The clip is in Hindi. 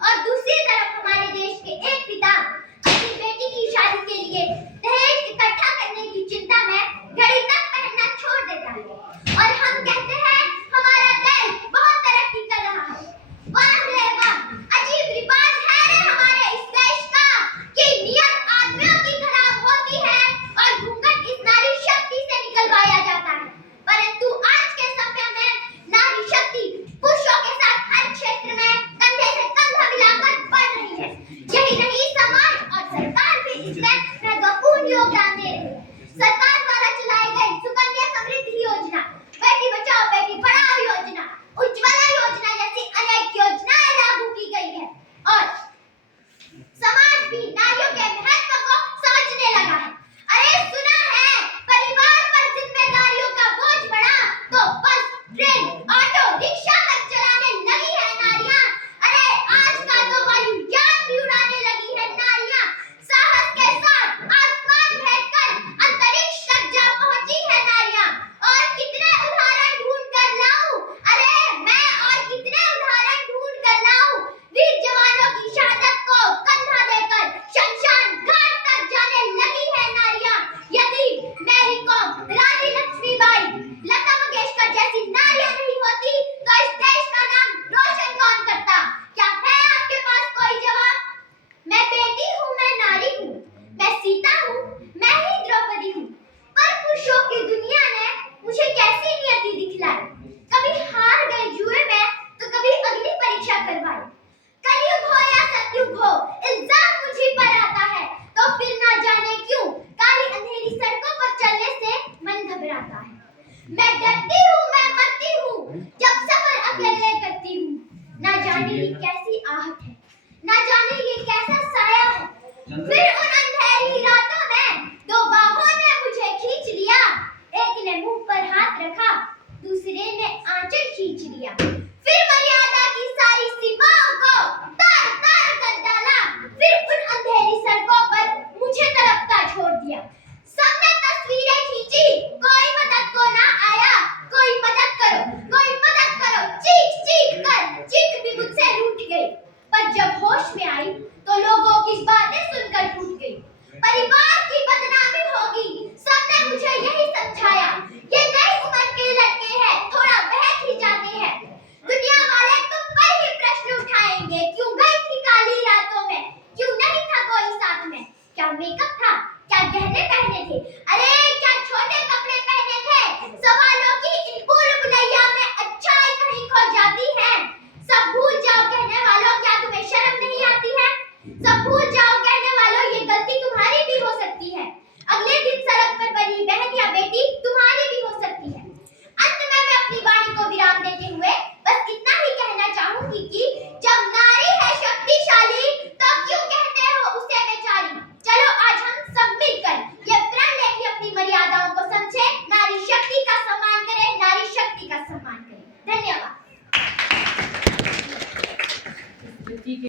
और दूसरी तरफ हमारे देश के एक पिता अपनी बेटी की शादी के लिए दहेज इकट्ठा करने की चिंता में घड़ी तक पहनना छोड़ देता है और हम कहते हैं हमारा देश बहुत तरक्की कर रहा है। वाह रे वाह, अजीब रिवाज है रे हमारे इस देश का कि नियत आदमियों की खराब होती है और घूंघट इस नारी शक्ति से निकलवाया जाता है। परंतु आज के समय में नारी शक्ति पुरुषों के साथ हर क्षेत्र में कंधे से कंधा मिलाकर बढ़ रही है। यही नहीं, समाज और सरकार भी इसमें महत्वपूर्ण योगदान दे रही है। सरकार द्वारा चलाई गई सुकन्या समृद्धि योजना, बेटी बचाओ बेटी पढ़ाओ योजना, उज्ज्वला योजना जैसी अनेक योजनाएं लागू की गई है और समाज भी नारियों के महत्व को समझने लगा है। अरे सुना है, परिवार पर जिम्मेदारियों का बोझ बढ़ा तो बस, ट्रेन, ऑटो, रिक्शा तक चलाने लगी है नारियां। अरे आज का तो वायुयान भी उड़ाने लगी है नारियां। साहस के साथ आसमान भेदकर अंतरिक्ष तक जा पहुंची है नारियां। और कितने उदाहरण ढूंढ कर लाऊं, अरे मैं और कितने उदाहरण ढूंढ कर लाऊं, वीर जवानों की शहादत को कंधा देकर शमशान घाट तक जाने लगी है नारियां। यदि मेरी कौम, रानी लक्ष्मीबाई, लता मंगेशकर जैसी नारियां नहीं होती तो इस देश का नाम रोशन कौन करता? क्या है आपके पास कोई जवाब? मैं बेटी हूँ, मैं नारी हूँ, मैं सीता हूँ, मैं ही द्रौपदी हूँ। पर पुरुषों की दुनिया ने मुझे कैसी नियति दिखलाई। कभी हार गए जुए में तो कभी अग्नि परीक्षा करवाई। कलयुग हो या सतयुग हो, इल्जाम मुझी पर आता है तो फिर ना जाने क्यों काली अंधेरी सड़कों पर चलने से मन घबराता है। मैं डरती हूँ, मैं मरती हूँ जब सफर अकेले करती हूँ। ना जाने ये कैसी आहट है, ना जाने ये कैसा साया है। फिर उन अंधेरी रातों में दो बाहों ने मुझे खींच लिया। एक ने मुंह पर हाथ रखा, दूसरे ने आंचल खींच लिया। फिर मर्यादा की सारी सीमाओं को तार तार कर डाला। फिर उन अंधेरी सड़कों पर मुझे तड़पता छोड़ दिया। सबने तस्वीरें खींची, कोई मदद को ना आया। कोई मदद करो, कोई मदद करो, चीख चीख कर चीख भी मुझसे रूठ गई। पर जब होश में आई तो लोगों की बातें सुनकर टूट गई। परिवार की बदनामी होगी, सबने मुझे यही समझाया। ये नई उम्र के लड़के हैं, थोड़ा बहक ही जाते हैं। दुनिया वाले तुम पर ही प्रश्न उठाएंगे, क्यों गई थी काली रातों में, क्यों नहीं था कोई साथ में। क्या मेकअप था, क्या गहने पहने थे, अरे क्या छोटे कपड़े पहने थे। सवालों की इन भूल भुलैया में अच्छाई कहीं खो जाती है। सब भूल जाओ कहने वालों, क्या तुम्हें शर्म नहीं आती है। सब भूल जाओ कहने वालों, ये गलती तुम्हारी भी हो सकती है। अगले दिन सड़क पर बनी बहन या बेटी तुम्हारी भी हो सकती है। अंत में मैं अपनी वाणी को विराम देते हुए बस इतना ही कहना चाहूंगी कि जब नारी है शक्तिशाली तो क्यों कहते हो उसे बेचारी। चलो आज हम सब मिलकर ये प्रण लें कि अपनी मर्यादाओं को समझें, नारी शक्ति का सम्मान करें, नारी शक्ति का सम्मान करें। धन्यवाद।